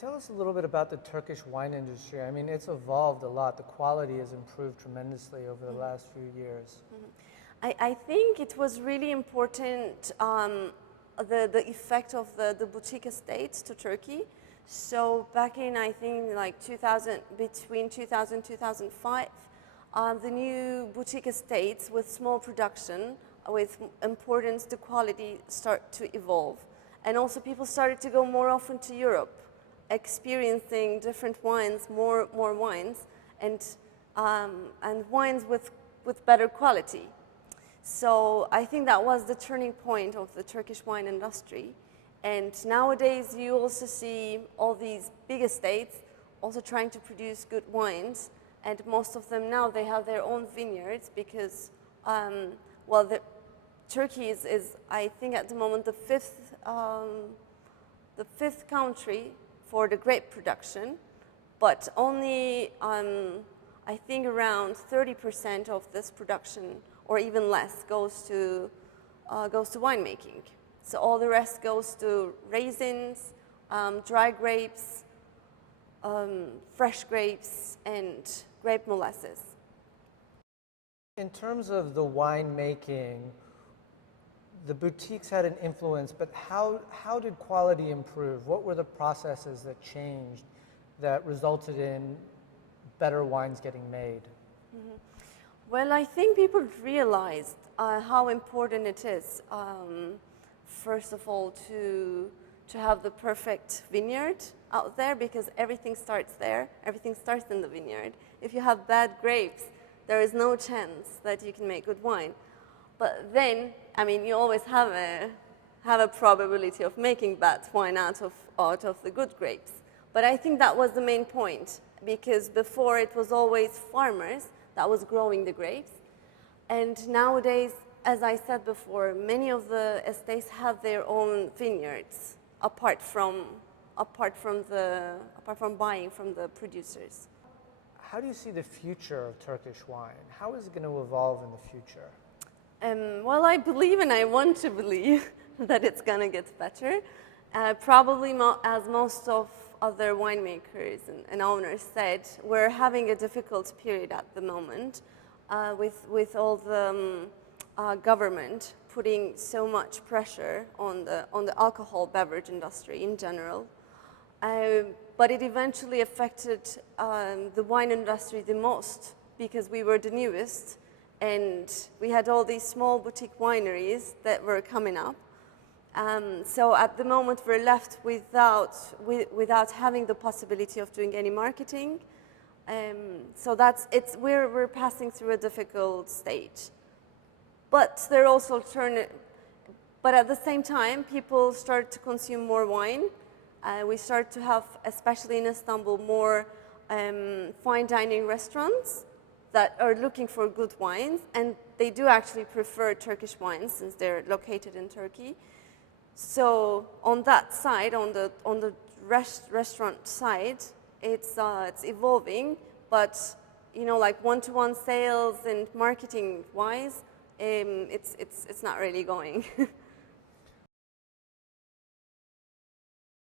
tell us a little bit about the Turkish wine industry. I mean, it's evolved a lot. The quality has improved tremendously over the last few years. I think it was really important, the effect of the boutique estates to Turkey. So back in, I think, like 2000, between 2000 and 2005, the new boutique estates with small production, with importance to quality, start to evolve. And also people started to go more often to Europe, experiencing different wines, more wines, and wines with better quality. So I think that was the turning point of the Turkish wine industry. And nowadays you also see all these big estates also trying to produce good wines. And most of them now, they have their own vineyards because, Turkey is, I think at the moment, the fifth country for the grape production. But only, I think around 30% of this production, or even less, goes to winemaking. So all the rest goes to raisins, dry grapes, fresh grapes, and grape molasses. In terms of the winemaking, the boutiques had an influence, but how did quality improve? What were the processes that changed that resulted in better wines getting made? Mm-hmm. Well, I think people realized how important it is, first of all, to have the perfect vineyard out there, because everything starts there. Everything starts in the vineyard. If you have bad grapes, there is no chance that you can make good wine. But then, I mean, you always have a probability of making bad wine out of the good grapes. But I think that was the main point, because before it was always farmers that was growing the grapes. And nowadays, as I said before, many of the estates have their own vineyards apart from buying from the producers. How do you see the future of Turkish wine? How is it going to evolve in the future? Well, I believe, and I want to believe, that it's going to get better. Probably, as most of other winemakers and owners said, we're having a difficult period at the moment with all the government putting so much pressure on the alcohol beverage industry in general. But it eventually affected the wine industry the most, because we were the newest and we had all these small boutique wineries that were coming up. So at the moment we're left without having the possibility of doing any marketing. So we're passing through a difficult stage. But they're also but at the same time, people start to consume more wine. We start to have, especially in Istanbul, more fine dining restaurants that are looking for good wines, and they do actually prefer Turkish wines since they're located in Turkey. So on that side, on the restaurant side, it's evolving, but like one-to-one sales and marketing wise, it's not really going.